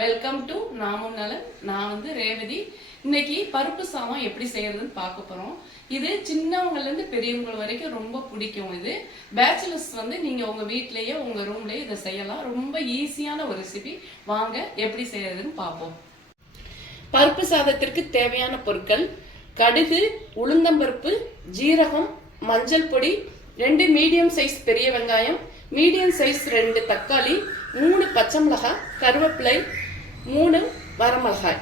Welcome to நாமும் நலன். நான் வந்து ரேவதி. இன்னைக்கு பருப்பு சாதம் எப்படி செய்யறதுன்னு பார்க்க போறோம். இது சின்னவங்கல இருந்து பெரியவங்க வரைக்கும் ரொம்ப பிடிக்கும். இது பேச்சுலர்ஸ் வந்து நீங்க உங்க வீட்லயே உங்க ரூம்லயே இதை செய்யலாம். ரொம்ப ஈஸியான ஒரு ரெசிபி. வாங்க எப்படி செய்யறதுன்னு பார்ப்போம். பருப்பு சாதத்திற்கு தேவையான பொருட்கள்: கடுகு, உளுந்தம்பருப்பு, ஜீரகம், மஞ்சள் பொடி, 2 மீடியம் சைஸ் பெரிய வெங்காயம், மீடியம் சைஸ் 2 தக்காளி, 3 பச்சை மிளகாய், கருவேப்பிலை, 3 வரமிளகாய்,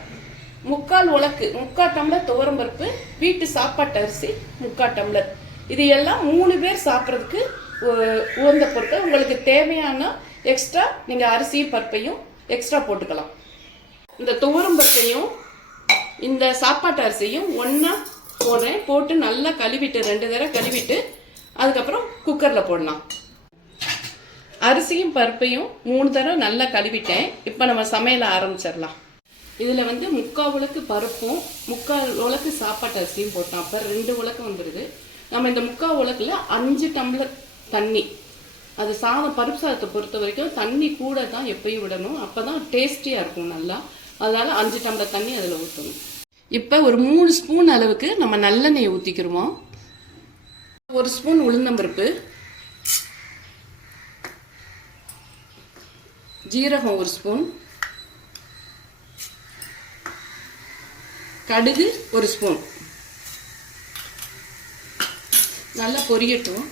3/4 டம்ளர் துவரம்பருப்பு, வீட்டு சாப்பாட்டு அரிசி 3/4 டம்ளர். இது எல்லாம் 3 பேர் சாப்பிட்றதுக்கு உகந்த பொருட்கள். உங்களுக்கு தேவையான எக்ஸ்ட்ரா நீங்க அரிசியும் பருப்பையும் எக்ஸ்ட்ரா போட்டுக்கலாம். இந்த துவரம்பருப்பையும் இந்த சாப்பாட்டு அரிசியும் ஒன்னா போடுறேன். போட்டு நல்லா கழுவிட்டு 2 தடவை கழுவிட்டு அதுக்கப்புறம் குக்கரில் போடலாம். அரிசியும் பருப்பையும் 3 தடவை நல்லா கழுவிட்டேன். இப்போ நம்ம சமையல ஆரம்பிச்சிடலாம். இதில் வந்து 3/4 உலக்கு பருப்பும் 3/4 உலக்கு சாப்பாட்டு அரிசியும் போட்டோம். அப்போ 2 உலக்கு வந்துடுது. நம்ம இந்த 3/4 உலக்கில் 5 டம்ளர் தண்ணி. அது சாதம் பருப்பு சாதத்தை பொறுத்த வரைக்கும் தண்ணி கூட தான் எப்பயும் விடணும். அப்போ தான் டேஸ்டியாக இருக்கும் நல்லா. அதனால 5 டம்ளர் தண்ணி அதில் ஊற்றணும். இப்போ ஒரு 3 ஸ்பூன் அளவுக்கு நம்ம நல்லெண்ணெய் ஊற்றிக்கிறோம். 1 ஸ்பூன் உளுந்தம்பருப்பு, ஜீரகம் 1 ஸ்பூன், கடுகு 1 ஸ்பூன். நல்லா பொரியட்டும்.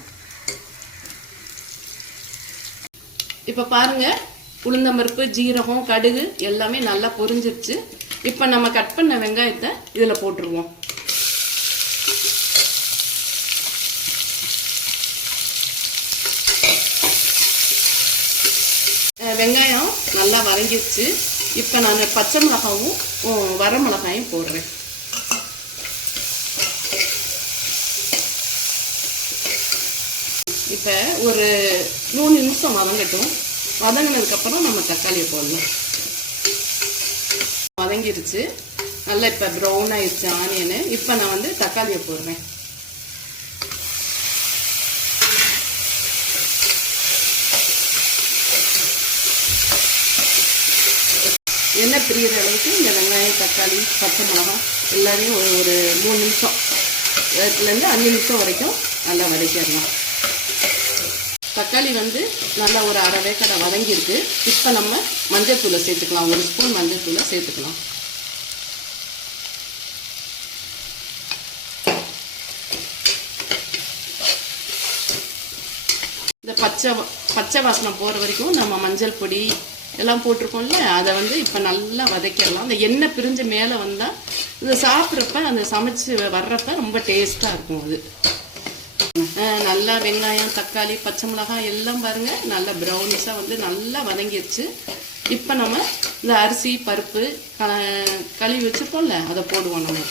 இப்போ பாருங்க, உளுந்தம்பருப்பு, ஜீரகம், கடுகு எல்லாமே நல்லா பொரிஞ்சிருச்சு. இப்போ நம்ம கட் பண்ண வெங்காயத்தை இதில் போட்டுருவோம். வெங்காயம் நல்லா வதங்கிடுச்சு. இப்போ நான் பச்சை மிளகாவும் வரமிளகாயும் போடுறேன். இப்போ ஒரு 3 நிமிஷம் வதங்கட்டும். வதங்கினதுக்கப்புறம் நம்ம தக்காளியை போடலாம். வதங்கிடுச்சு நல்லா. இப்போ ப்ரௌன் ஆயிடுச்சு ஆனியனு. இப்போ நான் வந்து தக்காளியை போடுறேன். எண்ணெய் பிரிகிற அளவுக்கு இந்த வெங்காயம், தக்காளி, பச்சை மிளகாய் எல்லாரையும் ஒரு 3 நிமிஷம் 4 நிமிஷம் வரைக்கும் நல்லா வதக்கிடலாம். தக்காளி வந்து நல்லா ஒரு அரை வேக்கடை வதங்கியிருக்கு. இப்போ நம்ம மஞ்சள் தூளை சேர்த்துக்கலாம். 1 ஸ்பூன் மஞ்சள் தூளை சேர்த்துக்கலாம். இந்த பச்சை வாசனை போகிற வரைக்கும் நம்ம மஞ்சள் பொடி எல்லாம் போட்டிருக்கோம்ல, அதை வந்து இப்போ நல்லா வதக்கிடலாம். அந்த எண்ணெய் பிரிஞ்சு மேலே வந்தால் இதை சாப்பிட்றப்ப அந்த சமைச்சு வர்றப்ப ரொம்ப டேஸ்ட்டாக இருக்கும். அது நல்லா வெங்காயம், தக்காளி, பச்சை மிளகாய் எல்லாம் பாருங்க நல்லா ப்ரௌனிஷாக வந்து நல்லா வதங்கிடுச்சு. இப்போ நம்ம இந்த அரிசி பருப்பு கழுவி வச்சுருக்கோம்ல, அதை போடுவோம். நம்ம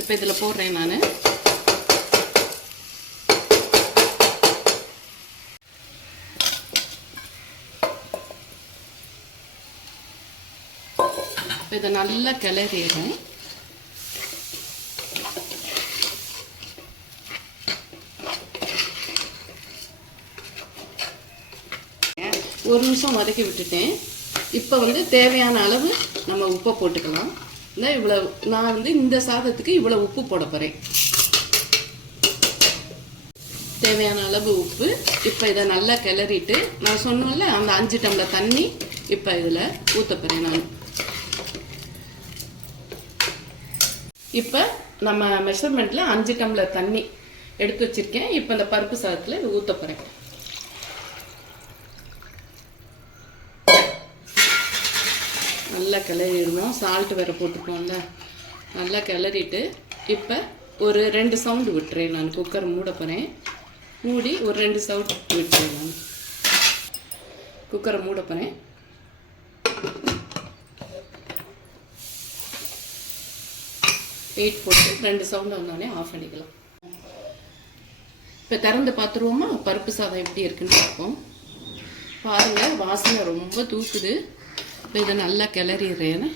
இப்போ இதில் போடுறேன் நான். இப்போ இதை நல்லா கிளறிடுறேன். ஒரு நிமிஷம் வதக்கி விட்டுட்டேன். இப்போ வந்து தேவையான அளவு நம்ம உப்பை போட்டுக்கலாம். இந்த இவ்வளோ நான் வந்து இந்த சாதத்துக்கு இவ்வளோ உப்பு போட போகிறேன். தேவையான அளவு உப்பு. இப்போ இதை நல்லா கிளறிட்டு நான் சொன்னேன்ல அந்த 5 டம்ளர் தண்ணி இப்போ இதில் ஊற்ற போகிறேன் நான். இப்போ நம்ம மெஷர்மெண்ட்டில் 5 டம்ளர் தண்ணி எடுத்து வச்சுருக்கேன். இப்போ இந்த பருப்பு சாதத்தில் இது ஊற்ற போகிறேன். நல்லா கிளறிடுவோம். சால்ட்டு வேறு போட்டுப்போம்ல. நல்லா கிளறிட்டு இப்போ ஒரு 2 சவுண்டு விட்டுறேன். நான் குக்கரை மூட போகிறேன். மூடி ஒரு 2 சவுண்டு விட்டுறேன். நான் குக்கரை மூட போகிறேன். வெயிட் போட்டு 2 சவுண்டு வந்தோடனே ஆஃப் பண்ணிக்கலாம். இப்போ திறந்து பார்த்துருவோமா பருப்பு சாதம் எப்படி இருக்குன்னு பார்ப்போம். பாருங்கள், வாசனை ரொம்ப தூக்குது. இப்போ இதை நல்லா கிளறிடுறேன்.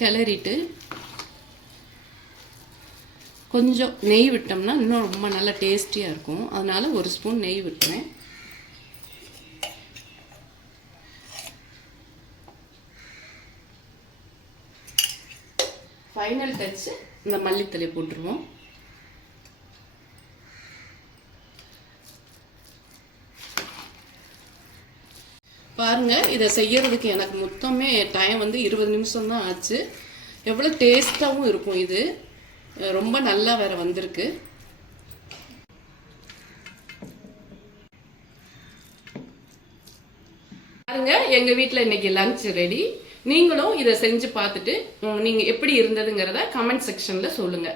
கிளறிட்டு கொஞ்சம் நெய் விட்டோம்னா இன்னும் ரொம்ப நல்லா டேஸ்டியாக இருக்கும். அதனால் 1 ஸ்பூன் நெய் விட்டுறேன். ஃபைனல் டச் இந்த மல்லித்தலை போட்டுருவோம். பாருங்க, இதை செய்யறதுக்கு எனக்கு மொத்தமே டைம் வந்து 20 நிமிஷம் தான் ஆச்சு. எவ்வளோ டேஸ்டாகவும் இருக்கும். இது ரொம்ப நல்லா வேற வந்திருக்கு. பாருங்க, எங்க வீட்டில் இன்னைக்கு லஞ்ச் ரெடி. நீங்களும் இதை செஞ்சு பார்த்துட்டு நீங்க எப்படி இருந்ததுங்கிறத கமெண்ட் செக்ஷன்ல சொல்லுங்க.